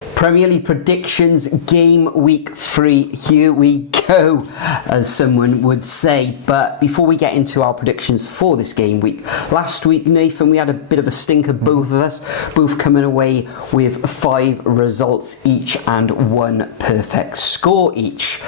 Premier League predictions, game week 3, here we go, as someone would say. But before we get into our predictions for this game week, last week, Nathan, we had a bit of a stinker, both of us, both coming away with 5 results each and 1 perfect score each.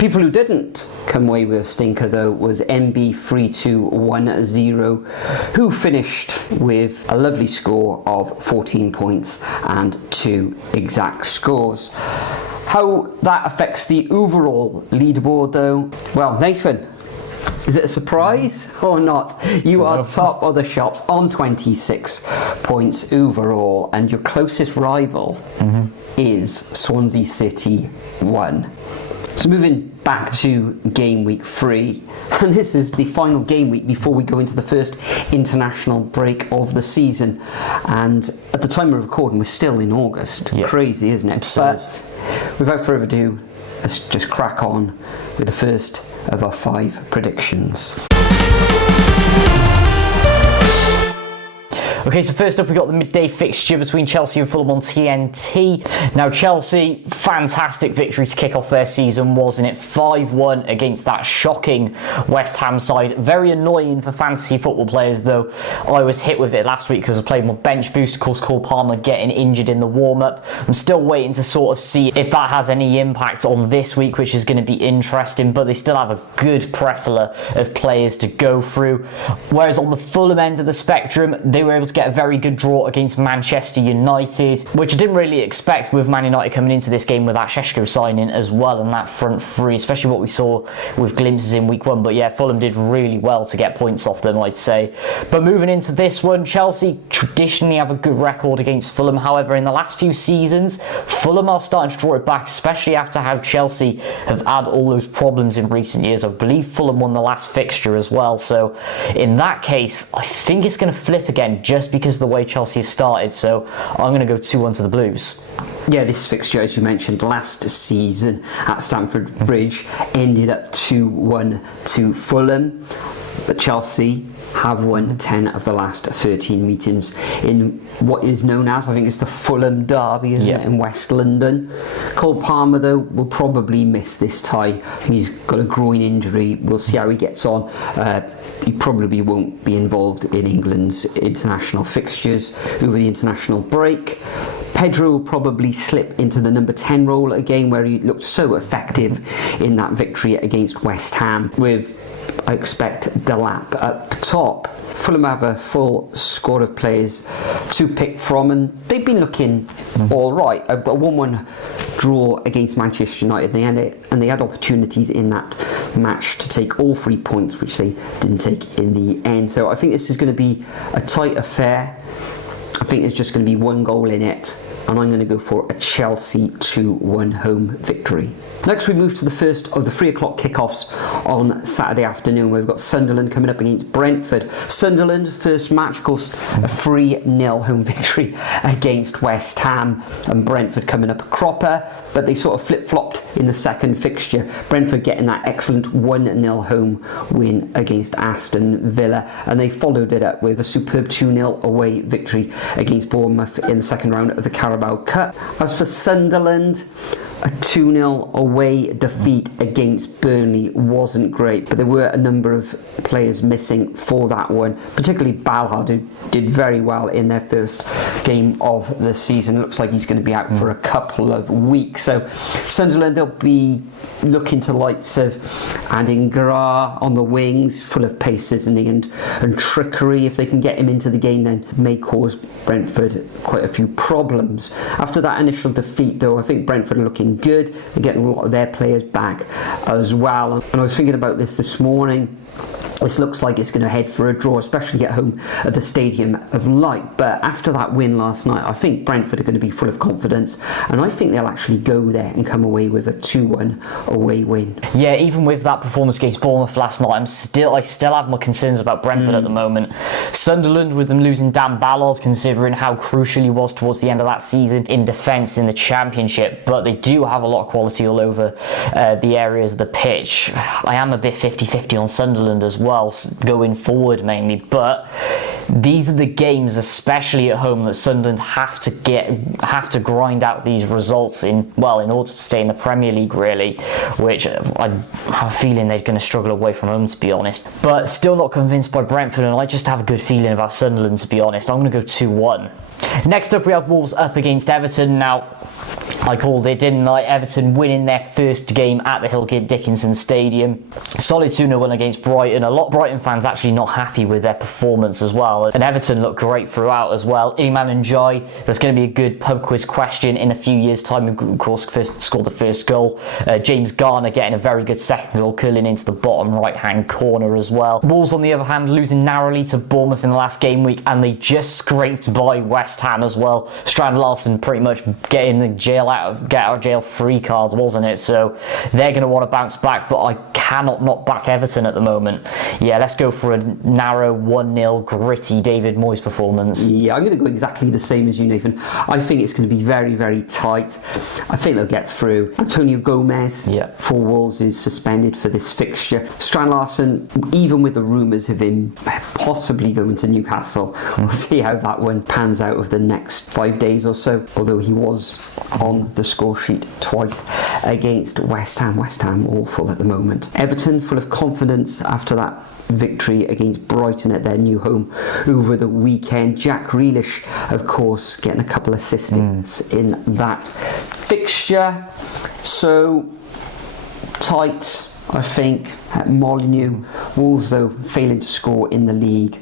People who didn't come away with a stinker, though, was MB3210, who finished with a lovely score of 14 points and 2 exact scores. How that affects the overall leaderboard, though, well, Nathan, is it a surprise or not? You are top of the shops on 26 points overall, and your closest rival is Swansea City 1. So moving back to game week 3, and this is the final game week before we go into the first international break of the season. And at the time of recording, we're still in August. Yep. Crazy, isn't it? Absurd. But without further ado, let's just crack on with the first of our 5 predictions. Okay, so first up we got the midday fixture between Chelsea and Fulham on TNT. Now Chelsea, fantastic victory to kick off their season, wasn't it? 5-1 against that shocking West Ham side. Very annoying for fantasy football players, though. I was hit with it last week because I played my bench boost. Of course, Cole Palmer getting injured in the warm-up. I'm still waiting to sort of see if that has any impact on this week, which is going to be interesting, but they still have a good plethora of players to go through. Whereas on the Fulham end of the spectrum, they were able to get a very good draw against Manchester United, which I didn't really expect with Man United coming into this game with that Šeško signing as well, and that front three, especially what we saw with glimpses in week 1. But yeah, Fulham did really well to get points off them, I'd say. But moving into this one, Chelsea traditionally have a good record against Fulham. However, in the last few seasons, Fulham are starting to draw it back, especially after how Chelsea have had all those problems in recent years. I believe Fulham won the last fixture as well, so in that case, I think it's going to flip again, just because of the way Chelsea have started. So I'm going to go 2-1 to the Blues. Yeah, this fixture, as you mentioned, last season at Stamford Bridge ended up 2-1 to Fulham, but Chelsea have won 10 of the last 13 meetings in what is known as, I think it's the Fulham Derby, isn't it, in West London. Cole Palmer, though, will probably miss this tie. He's got a groin injury. We'll see how he gets on. He probably won't be involved in England's international fixtures over the international break. Pedro will probably slip into the number 10 role again, where he looked so effective in that victory against West Ham, with, I expect, Delap up top. Fulham have a full squad of players to pick from, and they've been looking all right. A 1-1 draw against Manchester United, and they had opportunities in that match to take all 3 points, which they didn't take in the end. So I think this is going to be a tight affair. I think there's just going to be 1 goal in it, and I'm going to go for a Chelsea 2-1 home victory. Next, we move to the first of the 3 o'clock kickoffs on Saturday afternoon, where we've got Sunderland coming up against Brentford. Sunderland, first match, of course, a 3-0 home victory against West Ham, and Brentford coming up a cropper, but they sort of flip-flopped in the second fixture. Brentford getting that excellent 1-0 home win against Aston Villa, and they followed it up with a superb 2-0 away victory against Bournemouth in the second round of the Carabao Cup. As for Sunderland, a 2-0 away defeat against Burnley wasn't great, but there were a number of players missing for that one, particularly Balhard, who did very well in their first game of the season. Looks like he's going to be out for a couple of weeks. So Sunderland, they'll be looking to lights of Adingra on the wings, full of pace, isn't he, and trickery. If they can get him into the game, then may cause Brentford quite a few problems. After that initial defeat, though, I think Brentford are looking good. They're getting a lot of their players back as well. And I was thinking about this morning. This looks like it's going to head for a draw, especially at home at the Stadium of Light. But after that win last night, I think Brentford are going to be full of confidence, and I think they'll actually go there and come away with a 2-1 away win. Yeah, even with that performance against Bournemouth last night, I still have my concerns about Brentford at the moment. Sunderland, with them losing Dan Ballard, considering how crucial he was towards the end of that season in defence in the Championship, but they do have a lot of quality all over the areas of the pitch. I am a bit 50-50 on Sunderland as well, going forward mainly, but these are the games, especially at home, that Sunderland have to grind out these results in order to stay in the Premier League, really, which I have a feeling they're going to struggle away from home, to be honest. But still not convinced by Brentford, and I just have a good feeling about Sunderland, to be honest. I'm going to go 2-1. Next up, we have Wolves up against Everton. Now, I called it, didn't I? Everton winning their first game at the Hill Dickinson Stadium. Solid 2-0 win against Brighton. A lot of Brighton fans actually not happy with their performance as well. And Everton looked great throughout as well. Iliman and Jai, there's going to be a good pub quiz question in a few years' time. Of course, first scored the first goal. James Garner getting a very good second goal, curling into the bottom right-hand corner as well. Wolves, on the other hand, losing narrowly to Bournemouth in the last game week, and they just scraped by West Ham as well. Strand Larsen pretty much getting the get out of jail free cards, wasn't it? So they're going to want to bounce back, but I cannot not back Everton at the moment. Yeah, let's go for a narrow 1-0 gritty David Moyes performance. Yeah, I'm going to go exactly the same as you, Nathan. I think it's going to be very, very tight. I think they'll get through. Antonio Gomez for Wolves is suspended for this fixture. Strand Larsen, even with the rumours of him possibly going to Newcastle, we'll see how that one pans out over the next 5 days or so, although he was on the score sheet twice against West Ham. West Ham awful at the moment. Everton full of confidence after that victory against Brighton at their new home over the weekend. Jack Grealish, of course, getting a couple of assists in that fixture. So tight, I think, at Molineux. Wolves, though, failing to score in the league.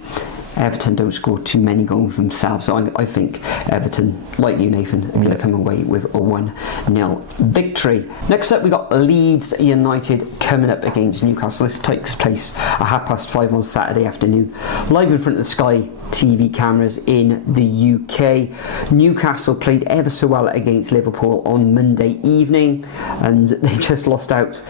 Everton don't score too many goals themselves, so I think Everton, like you, Nathan, are going to come away with a 1-0 victory. Next up, we got Leeds United coming up against Newcastle. This takes place at 5:30 on Saturday afternoon, live in front of the Sky TV cameras in the UK. Newcastle played ever so well against Liverpool on Monday evening, and they just lost out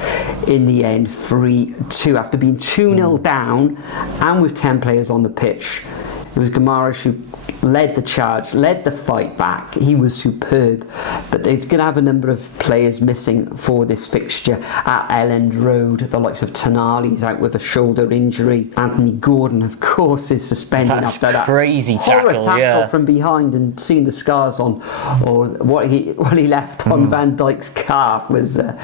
in the end 3-2 after being 2-0 down and with 10 players on the pitch. It was Guimaraes who led the charge, led the fight back. He was superb, but they're going to have a number of players missing for this fixture at Elland Road. The likes of Tonali's out with a shoulder injury. Anthony Gordon, of course, is suspended after that crazy horror tackle from behind, and seeing the scars on, or what he left on Van Dijk's calf was, it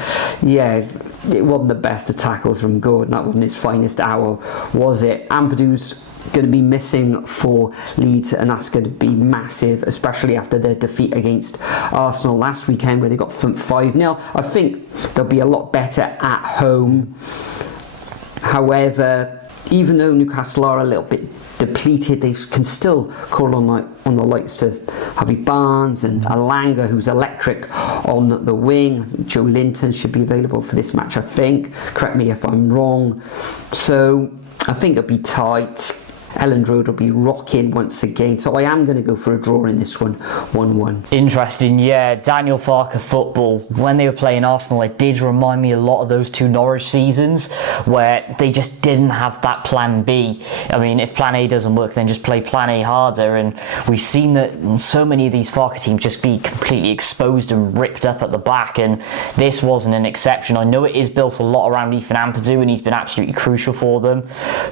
wasn't the best of tackles from Gordon. That wasn't his finest hour, was it? Ampadu's going to be missing for Leeds, and that's going to be massive, especially after their defeat against Arsenal last weekend where they got 5-0. I think they'll be a lot better at home. However, even though Newcastle are a little bit depleted, they can still call on the likes of Harvey Barnes and Alanga, who's electric on the wing. Joe Linton should be available for this match, I think. Correct me if I'm wrong. So I think it'll be tight. Elland Road will be rocking once again, so I am going to go for a draw in this one, 1-1. Interesting, yeah. Daniel Farke football, when they were playing Arsenal, it did remind me a lot of those two Norwich seasons where they just didn't have that plan B. I mean, if plan A doesn't work, then just play plan A harder, and we've seen that so many of these Farke teams just be completely exposed and ripped up at the back, and this wasn't an exception. I know it is built a lot around Ethan Ampadu, and he's been absolutely crucial for them,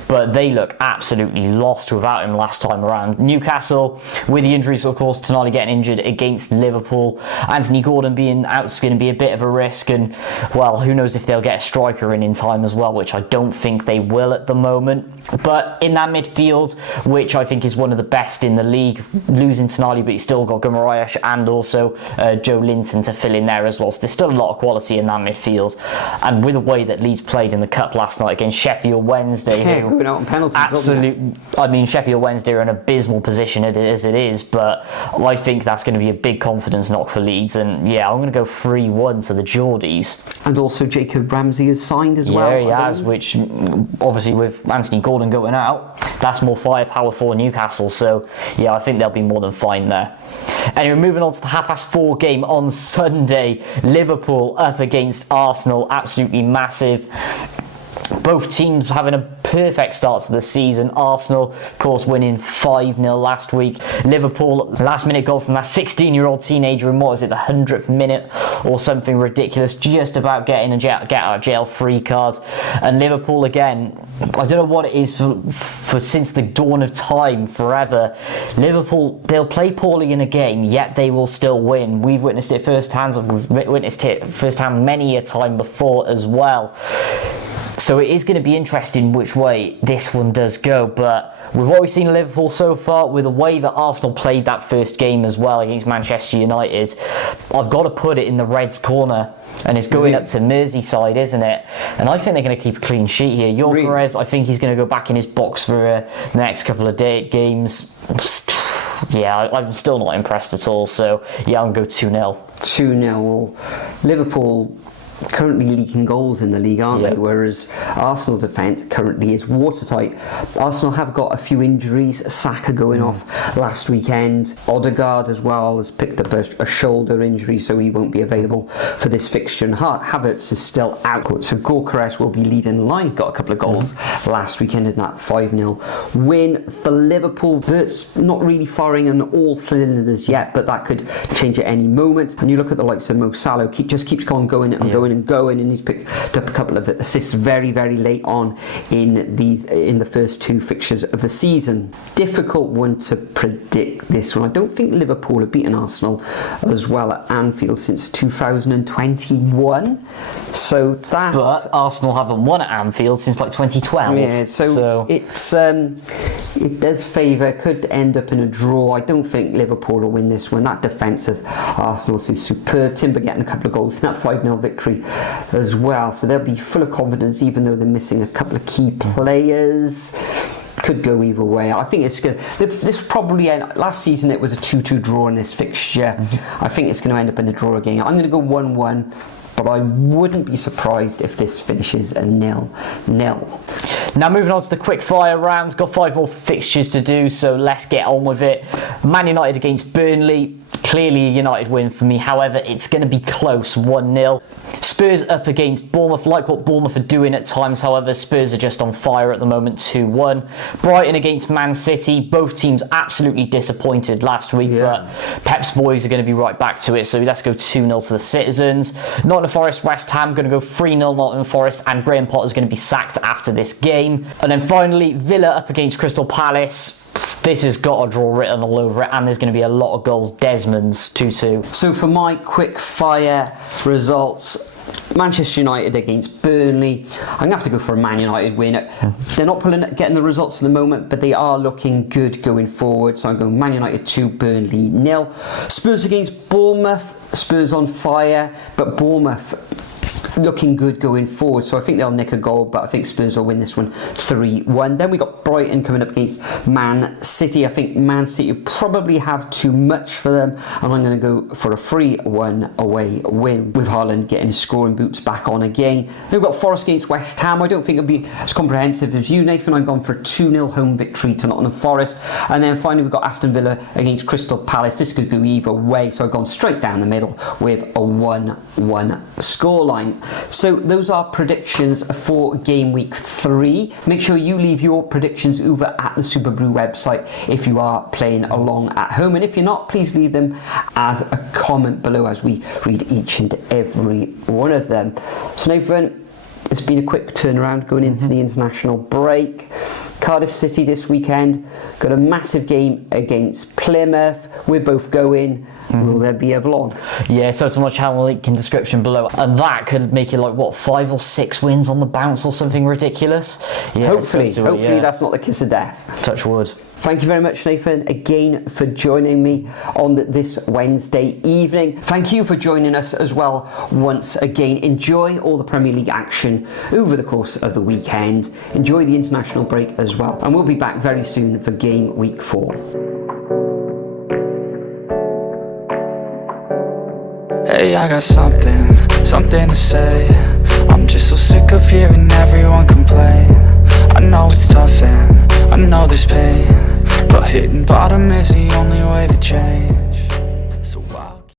but they look absolutely lost without him last time around. Newcastle, with the injuries, of course, Tonali getting injured against Liverpool, Anthony Gordon being out is going to be a bit of a risk, and well, who knows if they'll get a striker in time as well, which I don't think they will at the moment. But in that midfield, which I think is one of the best in the league, losing Tonali, but you still got Guimaraes and also Joe Linton to fill in there as well. So there's still a lot of quality in that midfield, and with the way that Leeds played in the Cup last night against Sheffield Wednesday, going out on penalties, absolutely. I mean, Sheffield Wednesday are in a abysmal position as it is, but I think that's going to be a big confidence knock for Leeds, and yeah, I'm going to go 3-1 to the Geordies. And also Jacob Ramsey has signed as well. Yeah, he has, which obviously with Anthony Gordon going out, that's more firepower for Newcastle, so yeah, I think they'll be more than fine there. Anyway, moving on to the 4:30 game on Sunday, Liverpool up against Arsenal, absolutely massive. Both teams having a perfect start to the season. Arsenal, of course, winning 5-0 last week. Liverpool, last-minute goal from that 16-year-old teenager in, what is it, the 100th minute or something ridiculous, just about getting a get-out-of-jail-free card. And Liverpool, again, I don't know what it is for since the dawn of time, forever. Liverpool, they'll play poorly in a game, yet they will still win. We've witnessed it firsthand. We've witnessed it firsthand many a time before as well. So it is going to be interesting which way this one does go, but with what we've seen in Liverpool so far, with the way that Arsenal played that first game as well against Manchester United, I've got to put it in the Reds' corner, and it's going up to Merseyside, isn't it? And I think they're going to keep a clean sheet here. Gyökeres, I think he's going to go back in his box for the next couple of games. Yeah, I'm still not impressed at all, so yeah, I'm going to go 2-0. 2-0. Liverpool currently leaking goals in the league, aren't they? Whereas Arsenal's defence currently is watertight. Arsenal have got a few injuries. Saka going off last weekend. Odegaard as well has picked up a shoulder injury, so he won't be available for this fixture. And Havertz is still out, so Gyökeres will be leading the line. Got a couple of goals last weekend in that 5-0 win for Liverpool. Vert's not really firing on all cylinders yet, but that could change at any moment. And you look at the likes of Mo Salah, just keeps going and going, and he's picked up a couple of assists very late on in the first two fixtures of the season. Difficult one to predict, this one. I don't think Liverpool have beaten Arsenal as well at Anfield since 2021, so that, but Arsenal haven't won at Anfield since like 2012. Yeah, so it's it does favour, could end up in a draw. I don't think Liverpool will win this one. That defence of Arsenal's is superb. Timber getting a couple of goals in that 5-0 victory as well, so they'll be full of confidence even though they're missing a couple of key players. Could go either way. I think it's going to, this probably end, last season it was a 2-2 draw in this fixture. I think it's going to end up in a draw again. I'm going to go 1-1, but I wouldn't be surprised if this finishes a 0-0. Now moving on to the quick fire rounds, got 5 more fixtures to do, so let's get on with it. Man United against Burnley, clearly a United win for me, however it's going to be close, 1-0. Spurs up against Bournemouth, like what Bournemouth are doing at times, however Spurs are just on fire at the moment, 2-1. Brighton against Man City, both teams absolutely disappointed last week, but Pep's boys are going to be right back to it, so let's go 2-0 to the Citizens. Nottingham Forest West Ham, going to go 3-0 Nottingham Forest, and Graham Potter's going to be sacked after this game. And then finally, Villa up against Crystal Palace. This has got a draw written all over it, and there's going to be a lot of goals. Desmond's 2-2. So for my quick fire results, Manchester United against Burnley, I'm going to have to go for a Man United win. They're not getting the results at the moment, but they are looking good going forward. So I'm going Man United 2, Burnley 0. Spurs against Bournemouth, Spurs on fire, but Bournemouth looking good going forward, so I think they'll nick a goal, but I think Spurs will win this one 3-1. Then we got Brighton coming up against Man City. I think Man City probably have too much for them, and I'm going to go for a 3-1 away win, with Haaland getting his scoring boots back on again. Then we've got Forest against West Ham. I don't think it'll be as comprehensive as you, Nathan. I've gone for a 2-0 home victory to Nottingham Forest. And then finally we've got Aston Villa against Crystal Palace. This could go either way, so I've gone straight down the middle with a 1-1 scoreline. So those are predictions for game week 3. Make sure you leave your predictions over at the Superbru website if you are playing along at home, and if you're not, please leave them as a comment below as we read each and every one of them. So Nathan, it's been a quick turnaround going into the international break. Cardiff City this weekend, got a massive game against Plymouth. We're both going. Will there be a vlog? Yeah, so much have a link in description below, and that could make it like what, 5 or 6 wins on the bounce or something ridiculous. Yeah, hopefully that's not the kiss of death. Touch wood. Thank you very much, Nathan, again for joining me on this Wednesday evening. Thank you for joining us as well once again. Enjoy all the Premier League action over the course of the weekend. Enjoy the international break as well, and we'll be back very soon for game week 4. Hey, I got something to say. I'm just so sick of hearing everyone complain.